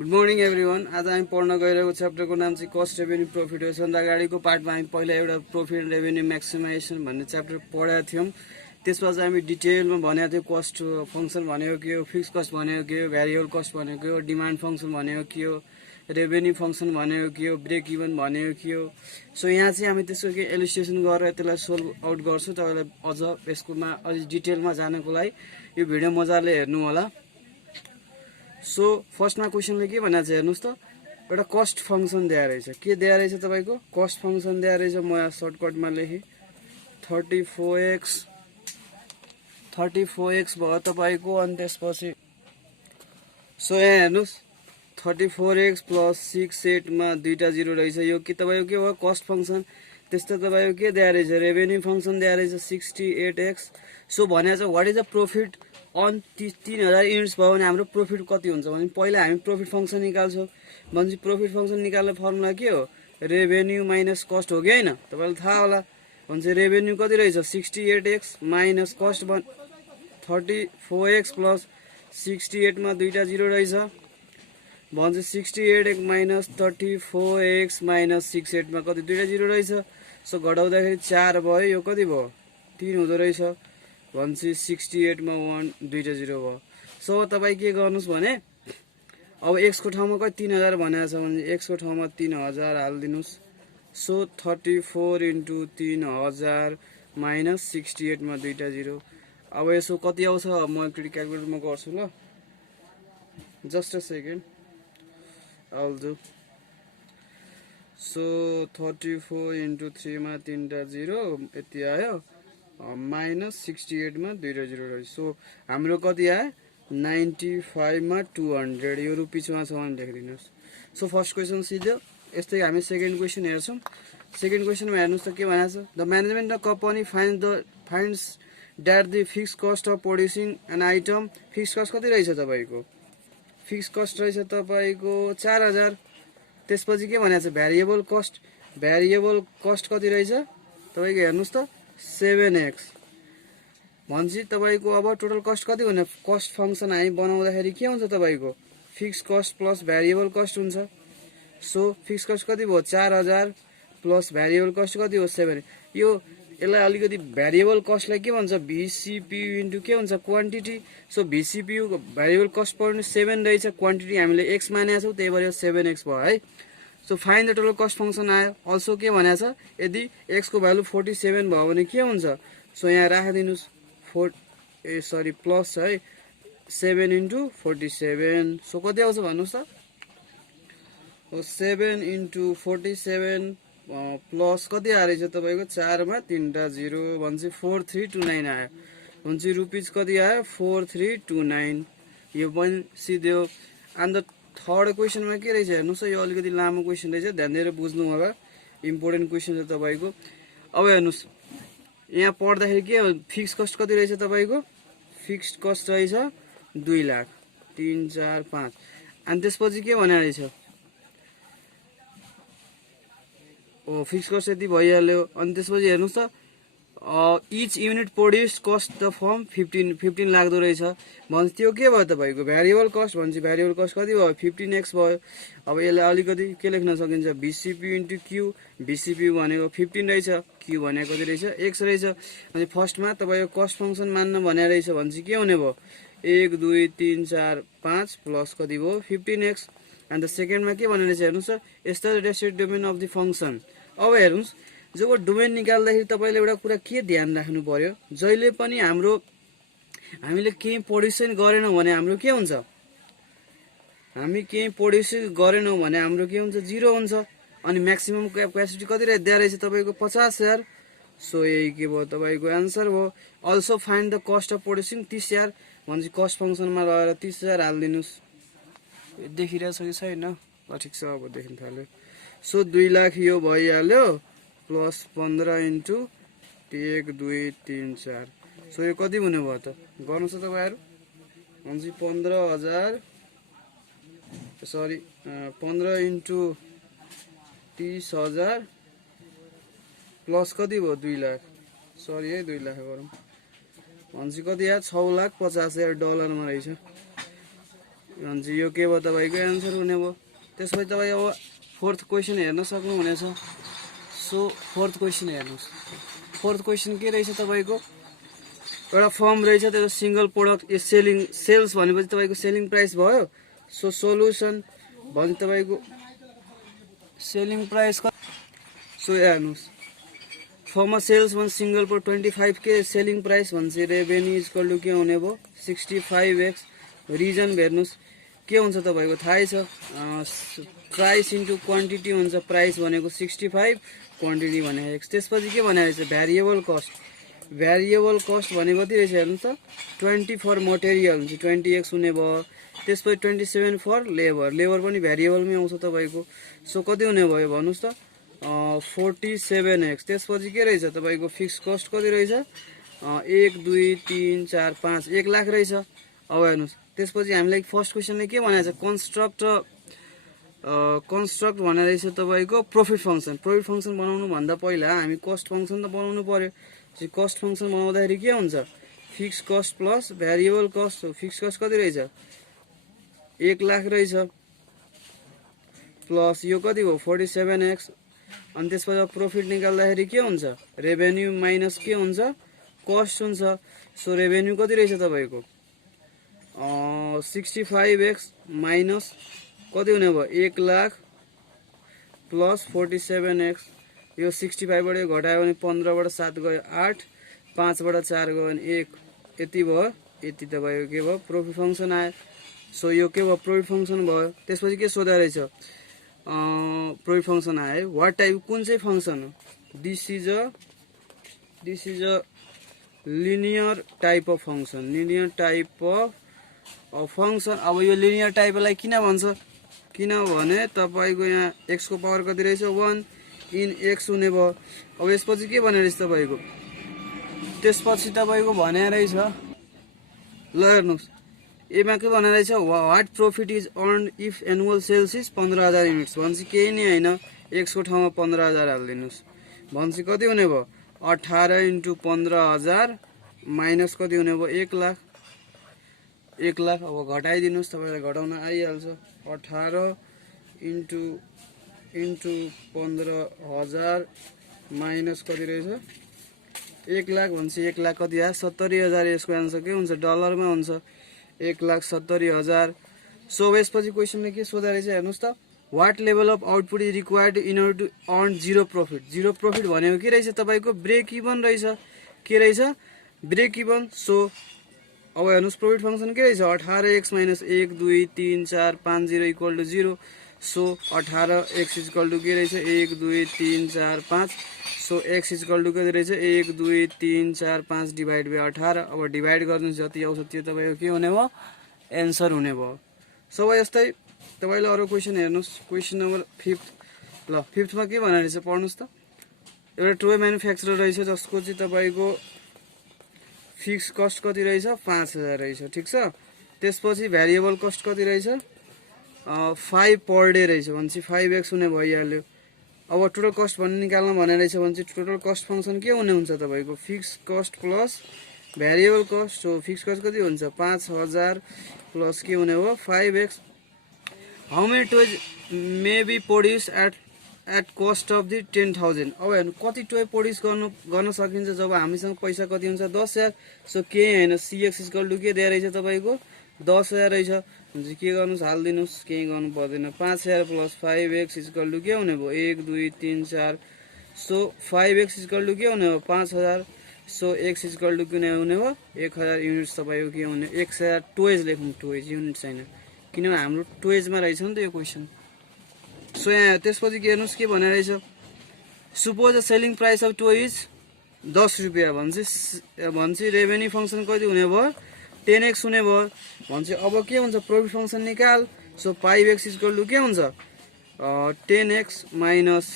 Good morning everyone. आज हामी पढ्न गइरहेको च्याप्टरको नाम चाहिँ कस्ट रेभेन्यू प्रफिट हो। सबभन्दा अगाडिको पार्टमा हामी पहिला एउटा प्रफिट रेभेन्यू म्याक्सिमाइजेसन भन्ने च्याप्टर पढाएको थियौँ। त्यसमा चाहिँ हामी डिटेलमा भनेको थियौँ कस्ट फङ्सन भनेको के हो, फिक्स कस्ट भनेको के हो, भ्यारिएबल कस्ट भनेको के हो, डिमान्ड फङ्सन भनेको के हो, रेभेन्यू फङ्सन भनेको के हो, ब्रेक इभन भनेको के हो। सो यहाँ चाहिँ हामी त्यसको के इलिस्ट्रेसन गरेर त्यसलाई सोल्भ आउट गर्छौँ। तपाईँलाई अझ यसकोमा अझ डिटेलमा जानको लागि यो भिडियो मजाले हेर्नु होला। सो फर्स्टमा क्वेसनले के भनेको छ हेर्नुहोस् त, एउटा कस्ट फङ्सन दिएर रहेछ। के दिएर रहेछ तपाईँको? कस्ट फङ्सन दिएर रहेछ। म यहाँ सर्टकटमा लेखेँ 34x भयो तपाईँको। अनि त्यसपछि सो यहाँ हेर्नुहोस् 34x प्लस 68 मा दुईटा जिरो रहेछ। यो के तपाईँको के भयो? Cost function. त्यस्तो तपाईँको के दिएर रहेछ? रेभेन्यू फङ्सन दिएर रहेछ 68x। सो भने चाहिँ what is the profit on 3000 units भयो भने हाम्रो प्रफिट कति हुन्छ भने पहिला हामी प्रफिट फङ्सन निकाल्छौँ। भनेपछि प्रफिट फङ्सन निकाल्ने फर्मुला के हो? रेभेन्यू माइनस कस्ट हो कि होइन? तपाईँलाई थाहा होला। भनेपछि रेभेन्यू कति रहेछ? 68x minus cost 34x plus 68 मा दुईटा जिरो रहेछ। भन्छ 68x माइनस 34x माइनस 68 मा कति? दुईटा जिरो रहेछ। सो घटाउँदाखेरि 4 भयो। यो कति भयो? 3 हुँदो रहेछ। भनेपछि 68 मा 1 दुईटा जिरो भयो। सो तपाईँ के गर्नुहोस् भने अब x को ठाउँमा कति 3000 भनेको छ भने x को ठाउँमा 3000 हालिदिनुहोस्। सो 34 इन्टु 3000 माइनस 68 मा दुईटा जिरो। अब यसो कति आउँछ? म एकचोटि क्यालकुलेटरमा गर्छु ल, just a second I'll do. So 34 into 3 मा तीनटा जिरो यति आयो, माइनस 68 मा दुईटा जिरो रहेछ। सो हाम्रो कति आयो? 95 मा 200। यो रुपिसमा छ भने लेखिदिनुहोस्। सो फर्स्ट क्वेसन सिधो। यस्तै हामी सेकेन्ड क्वेसन हेर्छौँ। सेकेन्ड क्वेसनमा हेर्नुहोस् त के भनेको छ। The management of company finds that the fix cost of producing an item. Fix cost कति रहेछ तपाईँको? फिक्स कस्ट रहेछ तपाईँको 4000। त्यसपछि के भनेको छ? Variable cost. भ्यारिएबल कस्ट कति रहेछ तपाईँको? हेर्नुहोस् त 7x। भनेपछि तपाईँको अब टोटल कस्ट कति भने कस्ट फङ्सन हामी बनाउँदाखेरि के हुन्छ तपाईँको? Fix cost plus variable cost हुन्छ। सो फिक्स कस्ट कति भयो? 4000 प्लस भ्यारिएबल कस्ट कति हो? 7। यो यसलाई अलिकति भ्यारिएबल कस्टलाई के भन्छ? भिसिपियु इन्टु के हुन्छ? क्वान्टिटी। सो भिसिपियु भ्यारिएबल कस्ट पढ्नु 7 रहेछ। क्वान्टिटी हामीले x मानेको छौँ, त्यही भएर 7x भयो है। So fine the total cost function आयो। अल्सो के भनेको छ? यदि x को भ्यालु 47 भयो भने के हुन्छ? सो यहाँ राखिदिनुहोस् प्लस है 7 इन्टु 47। सो कति आउँछ भन्नुहोस् त? 7 इन्टु 47 प्लस कति आयो रहेछ तपाईँको? 4 मा तीनटा जिरो। भनेपछि 4329 आयो। भनेपछि रुपिज कति आयो? 4329। यो पनि सिधो। अन्त थर्ड क्वेसनमा के रहेछ हेर्नुहोस् त। यो अलिकति लामो क्वेसन रहेछ, ध्यान दिएर बुझ्नु होला। इम्पोर्टेन्ट क्वेसन छ तपाईँको। अब हेर्नुहोस् यहाँ पढ्दाखेरि के हो? फिक्स कस्ट कति रहेछ तपाईँको? फिक्स्ड कस्ट रहेछ 2 लाख 3 4 5। अनि त्यसपछि के भने रहेछ? फिक्स कस्ट यति भइहाल्यो। अनि त्यसपछि हेर्नुहोस् त each unit produce cost the form 15 लाग्दो रहेछ। भन्छ त्यो के भयो तपाईँको? Variable cost. भन्छ भ्यारिएबल कस्ट कति भयो? 15x भयो। अब यसलाई अलिकति के लेख्न सकिन्छ? भिसिपियु इन्टु क्यु। भिसिपियु भनेको 15 रहेछ, क्यु भनेको कति रहेछ? x रहेछ। अनि फर्स्टमा तपाईँको कस्ट फङ्सन मान्न भनेको रहेछ। भने के हुने भयो? 1 2 3 4 5 प्लस कति भयो? 15x। अन्त सेकेन्डमा के भनेको रहेछ हेर्नुहोस् त। यस्तो restricted domain of the function. अब हेर्नुहोस् जब डोमेन निकाल्दाखेरि तपाईँले एउटा कुरा के ध्यान राख्नु पर्यो? जहिले पनि हामीले केही प्रोड्युसन गरेनौँ भने हाम्रो के हुन्छ? हामी केही प्रोड्युसन गरेनौँ भने हाम्रो के हुन्छ? 0 हुन्छ। अनि म्याक्सिमम क्यापेसिटी कति दिएर रहेछ तपाईँको? 50000। सो यही के भयो? तपाईँको एन्सर भयो। Also find the cost of producing 30000। भनेपछि कस्ट फङ्सनमा लगेर 30000 हालिदिनुहोस्। देखिरहेछ कि छैन? ल ठिक छ, अब देखिन थाल्यो। सो 2 लाख यो भइहाल्यो प्लस 15 इन्टु 1 2 3 4। सो यो कति हुने भयो त? गर्नुहोस् त तपाईँहरू। भनेपछि 15 इन्टु 30,000 प्लस कति भयो? 2 लाख। सरी है 2 लाख गरौँ। भनेपछि कति आयो? 6,50,000 डलरमा रहेछ। भन्छ यो के भयो तपाईँको एन्सर हुने भयो। त्यसपछि तपाईँ अब फोर्थ क्वेसन हेर्न सक्नुहुनेछ। सो फोर्थ क्वेसन हेर्नुहोस्। फोर्थ क्वेसन के रहेछ तपाईँको, एउटा फर्म रहेछ, त्यो सिंगल प्रोडक्ट सेल्स भनेपछि तपाईँको सेलिङ प्राइस भयो। सो सोल्युसन भन्छ तपाईँको सेलिङ प्राइस। सो हेर्नुहोस्, फर्ममा सेल्स भन्छ single product 25K, selling price भन्छ रेभेन्यू इक्वल टु के हुने भयो 65x। रिजन हेर्नुहोस् के हुन्छ तपाईँको थाहै छ, प्राइस इन्टु क्वान्टिटी हुन्छ। प्राइस भनेको 65, क्वान्टिटी भने x। त्यसपछि के भनेको छ भ्यारिएबल कस्ट। भ्यारिएबल कस्ट भने कति रहेछ हेर्नुहोस् त, 20 फर मटेरियल हुन्छ 20x हुने भयो। त्यसपछि 27 फर लेबर, लेबर पनि भ्यारिएबलमै आउँछ तपाईँको। सो कति हुने भयो भन्नुहोस् त 47x। त्यसपछि के रहेछ तपाईँको फिक्स कस्ट कति रहेछ 1 2 3 4 5 1 लाख रहेछ। अब हेर्नुहोस् त्यसपछि हामीलाई फर्स्ट क्वेसनले के भनेको छ, कन्स्ट्रक्ट भनेर रहेछ तपाईँको प्रफिट फङ्सन। प्रफिट फङ्सन बनाउनु भन्दा पहिला हामी कस्ट फङ्सन त बनाउनु पर्यो। कस्ट फङ्सन बनाउँदाखेरि के हुन्छ, fix cost plus variable cost. Fix cost कति रहेछ 1 लाख रहेछ, प्लस यो कति हो 47x। अनि त्यसपछि प्रफिट निकाल्दाखेरि के हुन्छ, रेभेन्यू माइनस के हुन्छ कस्ट हुन्छ। सो रेभेन्यू कति रहेछ तपाईँको 65x माइनस कति हुने भयो 1 लाख प्लस 47x। यो 65 बाट घटायो भने 15 बाट 7 गयो 8, 5 बाट 4 गयो भने 1, यति भयो। यति तपाईँको के भयो प्रफिट फङ्सन आयो। सो यो के भयो प्रफिट फङ्सन भयो। त्यसपछि के सोधा रहेछ, प्रफिट फङ्सन आयो वाट टाइप, कुन चाहिँ फङ्सन हो, this is a linear type of function. Linear type of function. अब यो लिनियर टाइपलाई किन भन्छ, किनभने तपाईँको यहाँ x को पावर कति रहेछ 1 इन x हुने भयो। अब यसपछि के भने रहेछ तपाईँको, त्यसपछि तपाईँको भने रहेछ ल हेर्नुहोस् एमा के भने रहेछ, what profit is earn if annual sales is 15,000 units. भन्छ केही नै होइन, x को ठाउँमा 15,000 हालिदिनुहोस्। भन्छ कति हुने भयो 18 इन्टु 15,000 माइनस कति हुने भयो 1 लाख। 1 लाख अब घटाइदिनुहोस्, तपाईँलाई घटाउन आइहाल्छ। 18 इन्टु 15,000 माइनस कति रहेछ 1 लाख। भन्छ 1 लाख कति आयो 70,000। यसको एन्सर के हुन्छ डलरमा हुन्छ 1,70,000। सो यसपछि क्वेसनले के सोधा रहेछ हेर्नुहोस् त, what level of output is required in order to earn zero profit. Zero profit भनेको के रहेछ तपाईँको ब्रेक इभन रहेछ। के रहेछ ब्रेक इभन। सो अब हेर्नुहोस् प्रफिट फङ्सन के रहेछ 18x minus 1 2 3 4 5 0 equal to 0। So 18x equal to के रहेछ 1 2 3 4 5। सो x इक्वल टु कति रहेछ 1 2 3 4 5 डिभाइड बाई 18। अब डिभाइड गर्नु जति आउँछ त्यो तपाईँको के हुने भयो एन्सर हुने भयो। सो यस्तै तपाईँले अरू क्वेसन हेर्नुहोस्, क्वेसन नम्बर 5। ल 5मा के भनेर रहेछ पढ्नुहोस् त, एउटा टोय म्यानुफ्याक्चरर रहेछ जसको चाहिँ तपाईँको फिक्स कस्ट कति रहेछ 5,000 रहेछ, ठिक छ। त्यसपछि भ्यारिएबल कस्ट कति रहेछ 5 पर डे रहेछ। भनेपछि 5x हुने भइहाल्यो। अब टोटल कस्ट भन्ने निकाल्न भने रहेछ भने चाहिँ टोटल कस्ट फङ्सन के हुने हुन्छ तपाईँको fix cost plus variable cost. So fix cost कति हुन्छ 5,000 प्लस के हुने हो 5x। How many toys may be produce at cost of the 10,000। अब हेर्नु कति टोय प्रड्युस गर्न सकिन्छ जब हामीसँग पैसा कति हुन्छ 10,000। सो केही होइन cx इक्वल टु के दिएर रहेछ तपाईँको 10,000 रहेछ। हुन्छ के गर्नुहोस् हालिदिनुहोस्, केही गर्नु पर्दैन। 5,000 प्लस 5x इक्वल टु के हुने भयो 1 2 3 4। सो 5x इक्वल टु के हुने हो 5,000। सो x इक्वल टु किन हुने हो 1,000 युनिट्स तपाईँको के हुने 1,000 टोयज लेख्नु, टोयज युनिट छैन किनभने हाम्रो टोयजमा रहेछ नि त यो क्वेसन। सो यहाँ त्यसपछि के हेर्नुहोस् के भने रहेछ, suppose the selling price of toy is 10 रुपियाँ। भन्छ रेभेन्यू फङ्सन कति हुने भयो 10x हुने भयो। भन्छ अब के हुन्छ प्रफिट फङ्सन निकाल। सो 5x इक्वल टु के हुन्छ 10x माइनस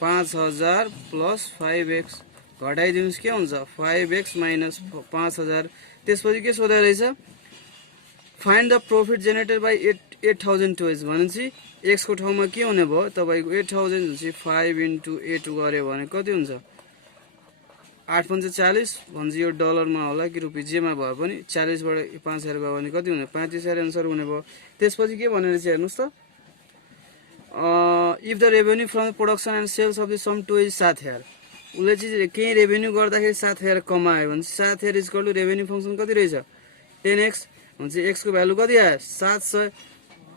5,000 प्लस 5x। घटाइदिनुहोस् के हुन्छ 5x माइनस 5,000। त्यसपछि के सोधा रहेछ find the profit generated by 8,000 टोयज। भनेपछि x को ठाउँमा के हुने भयो तपाईँको 8,000 हुन्छ 5 इन्टु 8 गऱ्यो भने कति हुन्छ 8 पंचे 40 भन्छ यो डलरमा होला कि रुपियाँ जेमा भए पनि 40 बाट 5000 गयो भने कति हुने 35000 आन्सर हुने भयो। त्यसपछि के भनेर चाहिँ हेर्नुस् त if the revenue from production and sales of the sum two is 7000 उले चाहिँ केही रेभेन्यू गर्दाखेरि 7000 कमायो भने 7000 इक्वल टु रेभेन्यू फंक्सन कति रहेछ 10x हुन्छ x को भ्यालु कति आयो 700।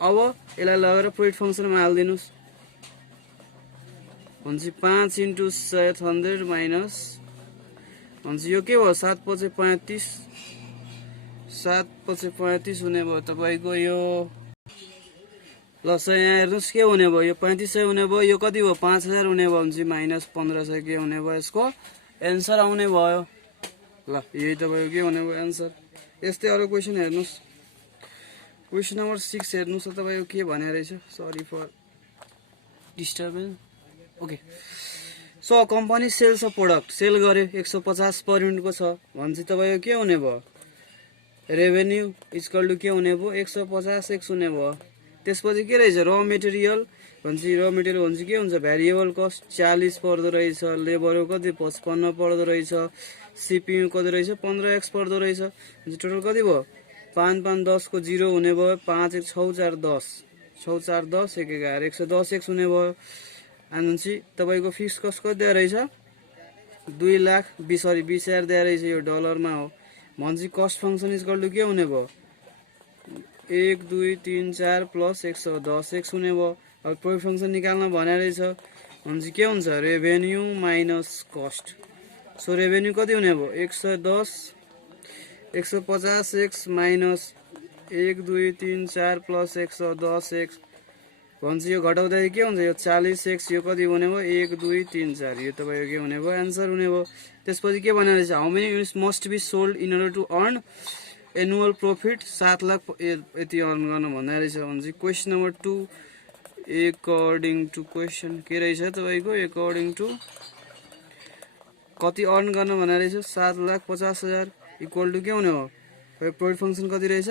अब यसलाई लगेर प्रोडक्ट फंक्सनमा हाल्दिनुस् हुन्छ 5 * 700 माइनस हुन्छ यो के भयो 7 × 35 7 × 35 हुने भयो तपाईको यो ल यहाँ हेर्नुस् के हुने भयो यो 3500 हुने भयो यो कति भयो 5000 हुने भयो भने माइनस 1500 के हुने भयो यसको आन्सर आउने भयो। ल यही तपाईको के हुने भयो आन्सर। यस्तै अरु क्वेशन हेर्नुस् क्वेशन नम्बर 6 हेर्नुस् तपाईको के भने रहेछ sorry for disturbance okay. So company sales a product sell गर्यो 150 पर युनिट को छ भन्छ तपाईको के हुने भयो रेभेन्यू इक्वल टु के हुने भयो 150 x हुने भयो। त्यसपछि के रहेछ र मटेरियल भन्छ र मटेरियल भन्छ के हुन्छ भेरिएबल कस्ट 40 पर्दो रहेछ लेबर कति 55 पर्दो रहेछ सिपियु कति रहेछ 15x पर्दो रहेछ भन्छ टोटल कति भयो 5 5 10 को 0 हुने भयो 5 1 6 4 10 6 4 10 1 11 110 x हुने भयो। अनि तपाईको फिक्स कस्ट कति दिएर रहेछ 2 लाख 20,000 दिएर रहेछ यो डलरमा हो भन्छ कस्ट फंक्सन इक्वल टु के हुने भयो 1 2 3 4 प्लस 110 x हुने भयो। अब प्रोडक्ट फंक्सन निकाल्न भने रहेछ भन्छ के हुन्छ revenue minus cost. So revenue कति हुने भयो 110 150 x माइनस 1 2 3 4 प्लस 110 x भन्छ यो घटाउँदा के हुन्छ यो 40 x यो कति हुने भयो 1 2 3 4 यो तपाईको के हुने भयो आन्सर हुने भयो। त्यसपछि के भने रहेछ how many units must be sold in order to earn annual profit 7 lakh यति अर्न गर्न भन्दै रहेछ भन्छ question number 2 according to question के रहेछ तपाईको अकॉर्डिंग टु कति अर्न गर्न भन्दै रहेछ 7,50,000 इक्वल टु के हुने हो प्रोडक्ट फंक्सन कति रहेछ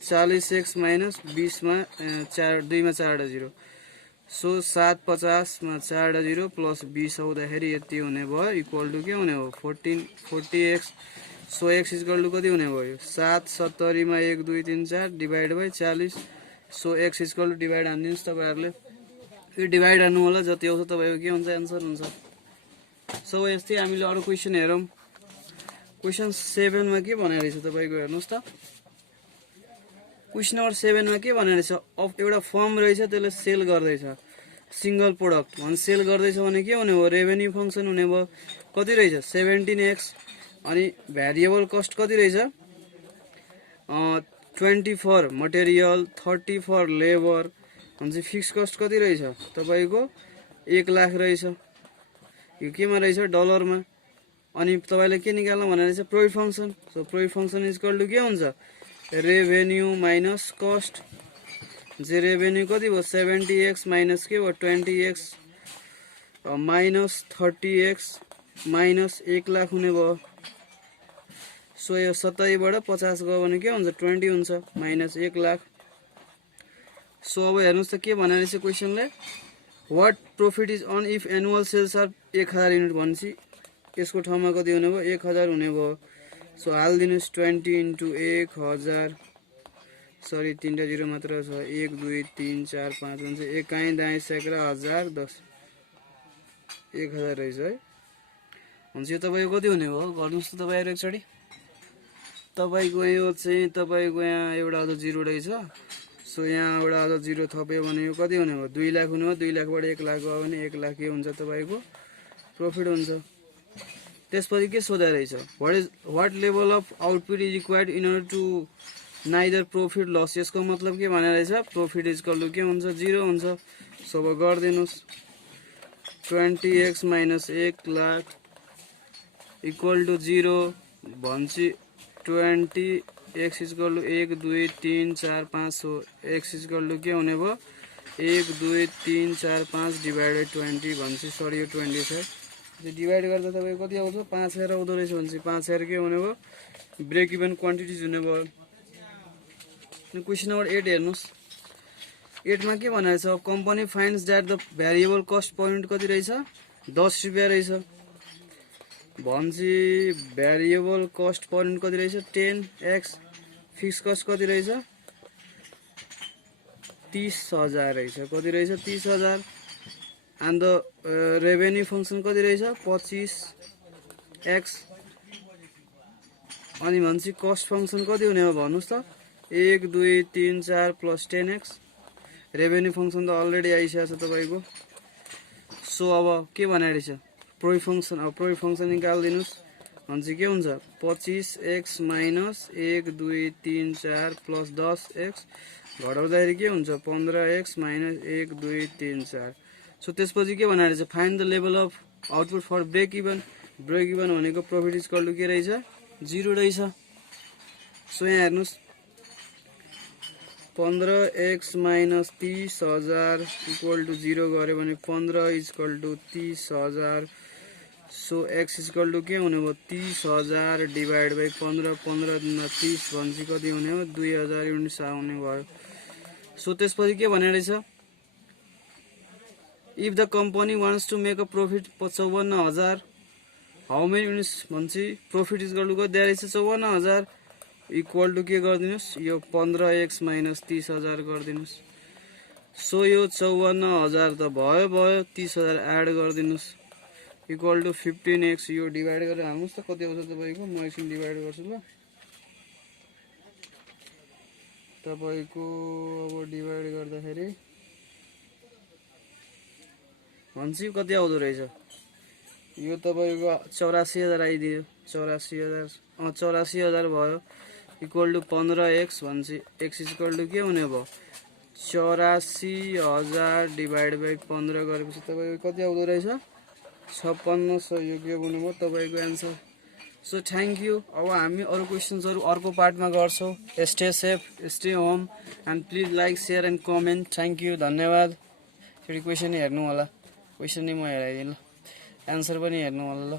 40x माइनस 20 मा 4 2 मा 4 0 सो 750 मा 4 0 प्लस 20 आउँदाखेरि यति हुने भयो इक्वल टु के हुने हो 40x so x equal to कति हुने भयो 7 70 मा 1 2 3 4 divide by 40 so x equal to divide हान्दिनुस् तपाईहरुले यो डिवाइड हान्नु होला जति आउँछ तपाईको के हुन्छ आन्सर हुन्छ। सो यस्तै हामीले अरु क्वेशन हेरौं क्वेशन 7 मा के भने रहेछ तपाईको हेर्नुस् त क्वेशन नम्बर 7 मा के भने रहेछ एउटा फर्म रहेछ त्यसले सेल गर्दैछ सिंगल प्रोडक्ट भन्छ सेल गर्दैछ भने के हुने हो रेभेन्यू फंक्सन हुने भयो कति रहेछ 17x अनि भेरिएबल कस्ट कति रहेछ 20 फर मटेरियल 30 फर लेबर भन्छ फिक्स कस्ट कति रहेछ तपाईको 1 लाख रहेछ यो केमा रहेछ डलरमा। अनि तपाईले के निकाल्न भने रहेछ product function. So product function equal to के हुन्छ रेभेन्यू माइनस कस्ट जे रेभेन्यू कति भयो 70x माइनस के भयो 20x minus 30x minus 1 lakh हुने भयो। सो यो 70 बाट 50 गयो भने के हुन्छ 20 हुन्छ माइनस 1 लाख। सो अब हेर्नुस् त के भने रहेछ क्वेशनले what profit is on if annual sales are 1000 unit भन्छ यसको ठाउँमा कति हुने भयो 1000 हुने भयो। सो हाल्दिनुस् 20 * 1000 सरी 3टा 0 मात्र छ 1 2 3 4 5 हुन्छ एकाइ दाइ सैकडा 1000 10 1000 रहेछ है हुन्छ यो तपाईको कति हुने भयो गर्नुस् त तपाईहरु एकचोटी तपाईको यो चाहिँ तपाईको यहाँ एउटा अझ 0 रहेछ। सो यहाँ एउटा अझ 0 थप्यो भने यो कति हुने भयो 2 लाख हुने हो 2 लाखबाट 1 लाख गयो भने 1 लाख के हुन्छ तपाईको प्रॉफिट हुन्छ। त्यसपछि के सोधा रहेछ what level of output is required in order to neither profit loss यसको मतलब के भने रहेछ प्रॉफिट इक्वल टु के हुन्छ 0 हुन्छ। सो अब गर्दिनुस् 20x minus 1 lakh equal to 0 भन्छ 20x equal to 1 2 3 4 5 so x equal to के हुने भयो 1 2 3 4 5 डिवाइडेड 20 भन्छ सरी यो 20 छ डिवाइड गर्दा तपाईको कति आउँछ 5000 आउँदो रहेछ भन्छ 5000 के हुने भयो ब्रेक इभन क्वान्टिटीज हुने भयो। क्वेशन नम्बर 8 हेर्नुस् 8 मा के भनेको छ company finds that the variable cost per unit कति रहेछ 10 रुपैयाँ रहेछ भनेपछि भ्यारिएबल कस्ट पर युनिट कति रहेछ 10x, फिक्स कस्ट कति रहेछ 30,000 रहेछ, कति रहेछ 30,000। एन्ड द रेभेन्यू फंक्सन कति रहेछ 25x। अनि भनेपछि कस्ट फंक्सन कति हुने हो भन्नुस् त 1 2 3 4 प्लस 10x। रेभेन्यू फंक्सन त अलरेडी आइसकेको छ तपाईको। सो अब के भनेको छ प्रोफिट फंक्सन, अब प्रोफिट फंक्सन निकाल्दिनुस् भनेपछि के हुन्छ 25x माइनस 1 2 3 4 प्लस 10x घटाउँदाखेरि के हुन्छ 15x माइनस 1 2 3 4। सो त्यसपछि के भनेको छ find the level of output for break even. Break even भनेको प्रॉफिट इज इक्वल टु के रहेछ 0 रहेछ। सो यहाँ हेर्नुस् 15x माइनस 30,000 इक्वल टु 0 गऱ्यो भने 15 is equal to 30,000। So x is equal to के हुने भयो 30,000 डिभाइड बाइ 15, 15 गुणा 30 भनेपछि कति हुने हो 2000 युनिट्स आउने भयो। सो त्यसपछि के भनेको रहेछ if the company wants to make a profit 54,000 how many units भनेपछि प्रॉफिट इज इक्वल टु कति दिएको रहेछ 54,000 इक्वल टु के गरिदिनुस् यो 15x माइनस 30,000 गरिदिनुस्। सो यो 54,000 त भयो 30,000 एड गरिदिनुस् इक्वल टु 15x। यो डिभाइड गरेर हाल्नुस् त कति आउँछ तपाईको, म एकछिन डिभाइड गर्छु ल। तपाईको अब डिभाइड गर्दाखेरि भनेपछि कति आउँदो रहेछ यो तपाईको 84,000 आइदियो। 84,000 भयो इक्वल टु 15x भनेपछि x इज इक्वल टु के हुने भयो 84,000 डिभाइड बाइ 15 गरेपछि तपाईको कति आउँदो रहेछ 5600। यो के हुने भयो तपाईको एन्सर। So thank you. अब हामी अरु क्वेशन्सहरु अर्को पार्टमा गर्छौं। Stay safe, stay home and please like share and comment. Thank you, धन्यवाद। फेरि क्वेशन हेर्नु होला, क्वेशन नै म हेराइदिन्छु ल, एन्सर पनि हेर्नु होला ल।